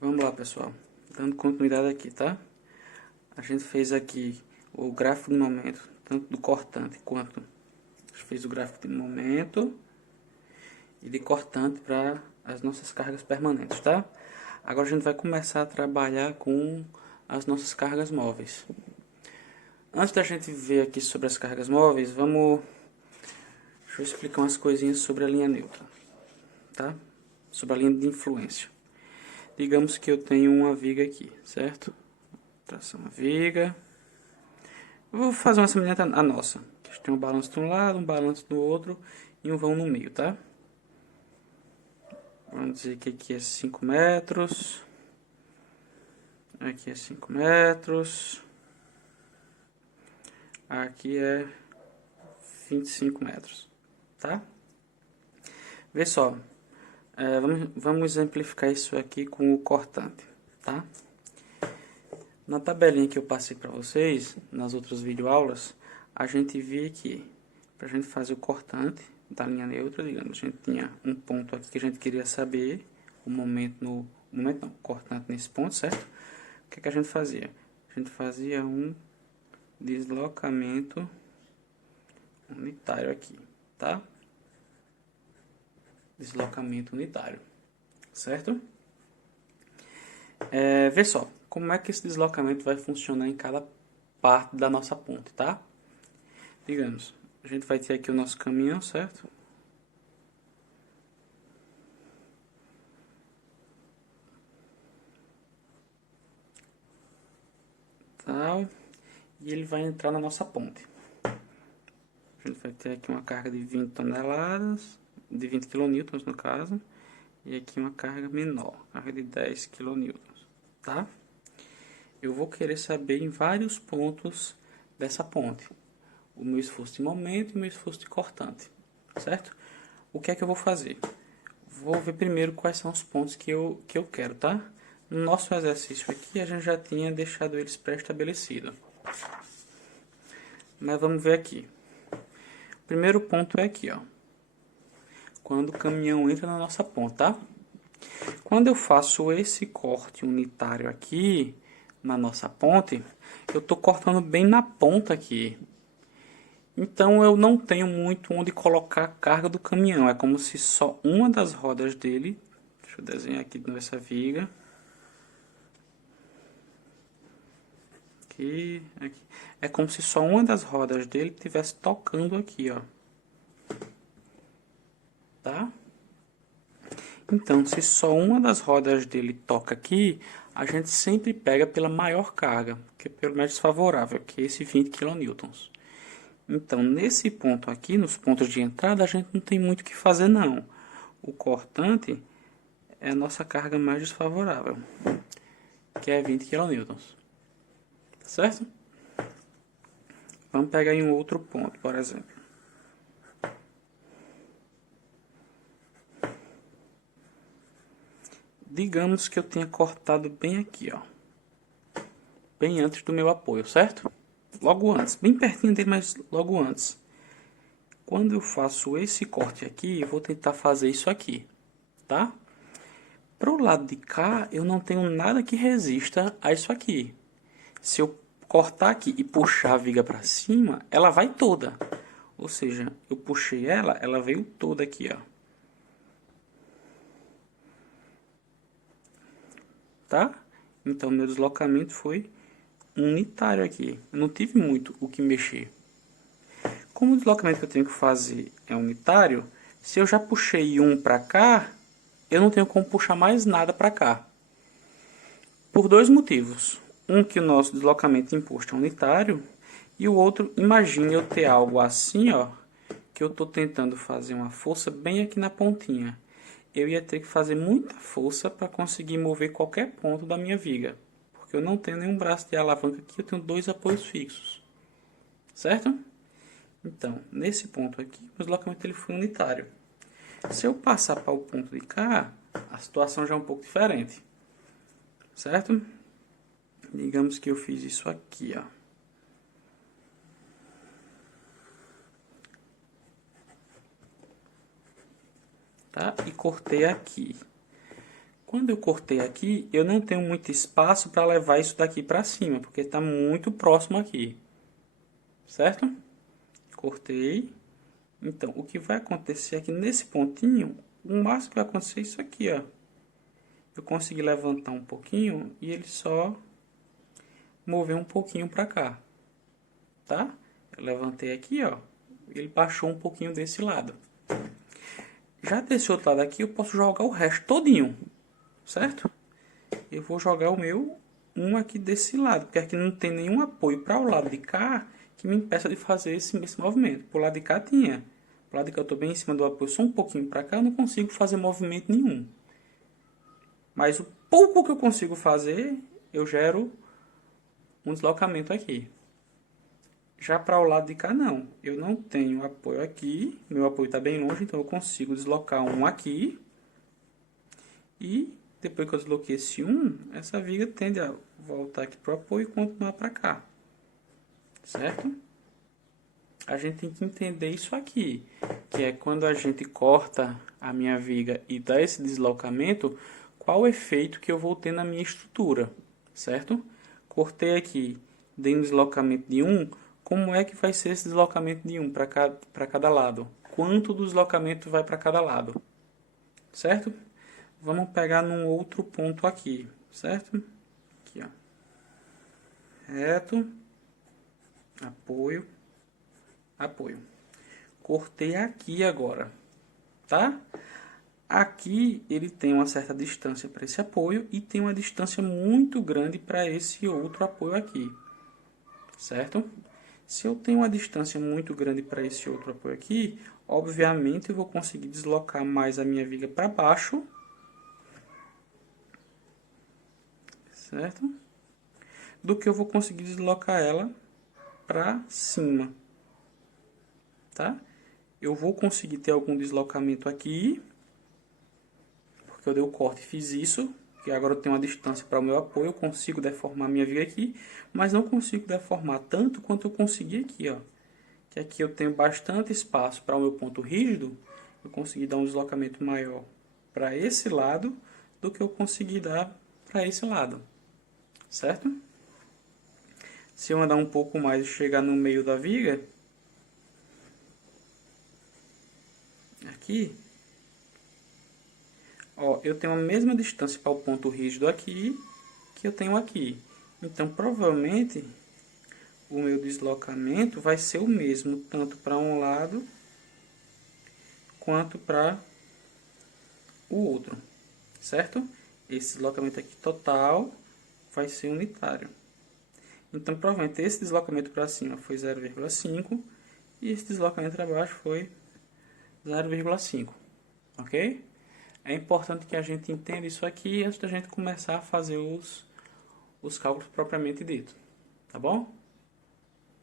Vamos lá, pessoal. Dando continuidade aqui, tá? A gente fez aqui o gráfico de momento, tanto do cortante quanto... A gente fez o gráfico de momento e de cortante para as nossas cargas permanentes, tá? Agora a gente vai começar a trabalhar com as nossas cargas móveis. Antes da gente ver aqui sobre as cargas móveis, deixa eu explicar umas coisinhas sobre a linha neutra, tá? Sobre a linha de influência. Digamos que eu tenho uma viga aqui, certo? Tração a viga. Eu vou fazer uma semelhante à nossa. A gente tem um balanço de um lado, um balanço do outro e um vão no meio, tá? Vamos dizer que aqui é 5 metros. Aqui é 5 metros. Aqui é 25 metros, tá? Vê só. Vamos exemplificar isso aqui com o cortante, tá? Na tabelinha que eu passei para vocês, nas outras videoaulas, a gente via que, para a gente fazer o cortante da linha neutra, digamos, a gente tinha um ponto aqui que a gente queria saber o momento cortante nesse ponto, certo? O que a gente fazia? A gente fazia um deslocamento unitário aqui, tá? Deslocamento unitário, certo? Vê só, como é que esse deslocamento vai funcionar em cada parte da nossa ponte, tá? Digamos, a gente vai ter aqui o nosso caminhão, certo? Tal, e ele vai entrar na nossa ponte. A gente vai ter aqui uma carga de 20 toneladas, de 20 kN no caso, e aqui uma carga menor, carga de 10 kN, tá? Eu vou querer saber em vários pontos dessa ponte o meu esforço de momento e o meu esforço de cortante, certo? O que é que eu vou fazer? Vou ver primeiro quais são os pontos que eu quero, tá? No nosso exercício aqui, a gente já tinha deixado eles pré-estabelecidos. Mas vamos ver aqui. O primeiro ponto é aqui, ó. Quando o caminhão entra na nossa ponta, tá? Quando eu faço esse corte unitário aqui, na nossa ponte, eu estou cortando bem na ponta aqui. Então eu não tenho muito onde colocar a carga do caminhão. É como se só uma das rodas dele... Deixa eu desenhar aqui de novo essa viga. Aqui. É como se só uma das rodas dele estivesse tocando aqui, ó. Tá? Então, se só uma das rodas dele toca aqui, a gente sempre pega pela maior carga, que é pelo mais desfavorável, que é esse 20 kN. Então, nesse ponto aqui, nos pontos de entrada, a gente não tem muito o que fazer não. O cortante é a nossa carga mais desfavorável, que é 20 kN. Certo? Vamos pegar em um outro ponto, por exemplo. Digamos que eu tenha cortado bem aqui, ó. Bem antes do meu apoio, certo? Logo antes, bem pertinho dele, mas logo antes. Quando eu faço esse corte aqui, eu vou tentar fazer isso aqui, tá? Para o lado de cá, eu não tenho nada que resista a isso aqui. Se eu cortar aqui e puxar a viga para cima, ela vai toda. Ou seja, eu puxei ela, ela veio toda aqui, ó. Tá? Então, meu deslocamento foi unitário aqui. Eu não tive muito o que mexer. Como o deslocamento que eu tenho que fazer é unitário, se eu já puxei um para cá, eu não tenho como puxar mais nada para cá. Por dois motivos. Um, que o nosso deslocamento imposto é unitário, e o outro, imagine eu ter algo assim, ó, que eu estou tentando fazer uma força bem aqui na pontinha. Eu ia ter que fazer muita força para conseguir mover qualquer ponto da minha viga, porque eu não tenho nenhum braço de alavanca aqui, eu tenho dois apoios fixos, certo? Então, nesse ponto aqui, o deslocamento ele foi unitário. Se eu passar para o ponto de cá, a situação já é um pouco diferente, certo? Digamos que eu fiz isso aqui, ó. Tá? E cortei aqui. Quando eu cortei aqui, eu não tenho muito espaço para levar isso daqui para cima, porque está muito próximo aqui, certo? Cortei. Então, o que vai acontecer aqui nesse pontinho, o máximo que vai acontecer é isso aqui, ó. Eu consegui levantar um pouquinho e ele só mover um pouquinho para cá, tá? Eu levantei aqui, ó, ele baixou um pouquinho desse lado. Já desse outro lado aqui, eu posso jogar o resto todinho, certo? Eu vou jogar o meu aqui desse lado, porque aqui não tem nenhum apoio para o lado de cá que me impeça de fazer esse movimento. Por lado de cá tinha. Por lado de cá eu estou bem em cima do apoio, só um pouquinho para cá, eu não consigo fazer movimento nenhum. Mas o pouco que eu consigo fazer, eu gero um deslocamento aqui. Já para o lado de cá não, eu não tenho apoio aqui, meu apoio está bem longe, então eu consigo deslocar um aqui. E depois que eu desloquei esse essa viga tende a voltar aqui para o apoio e continuar para cá, certo? A gente tem que entender isso aqui, que é quando a gente corta a minha viga e dá esse deslocamento, qual o efeito que eu vou ter na minha estrutura, certo? Cortei aqui, dei um deslocamento de como é que vai ser esse deslocamento de para cada lado? Quanto do deslocamento vai para cada lado? Certo? Vamos pegar num outro ponto aqui, certo? Aqui, ó. Reto, apoio, apoio. Cortei aqui agora, tá? Aqui ele tem uma certa distância para esse apoio e tem uma distância muito grande para esse outro apoio aqui, certo? Se eu tenho uma distância muito grande para esse outro apoio aqui, obviamente eu vou conseguir deslocar mais a minha viga para baixo, certo? Do que eu vou conseguir deslocar ela para cima, tá? Eu vou conseguir ter algum deslocamento aqui, porque eu dei o corte e fiz isso, que agora eu tenho uma distância para o meu apoio, eu consigo deformar minha viga aqui, mas não consigo deformar tanto quanto eu consegui aqui, ó. Que aqui eu tenho bastante espaço para o meu ponto rígido, eu consegui dar um deslocamento maior para esse lado do que eu consegui dar para esse lado, certo? Se eu andar um pouco mais e chegar no meio da viga, aqui, ó, eu tenho a mesma distância para o ponto rígido aqui que eu tenho aqui. Então, provavelmente, o meu deslocamento vai ser o mesmo, tanto para um lado quanto para o outro, certo? Esse deslocamento aqui total vai ser unitário. Então, provavelmente, esse deslocamento para cima foi 0,5 e esse deslocamento para baixo foi 0,5, ok? É importante que a gente entenda isso aqui antes da gente começar a fazer os cálculos propriamente dito, tá bom?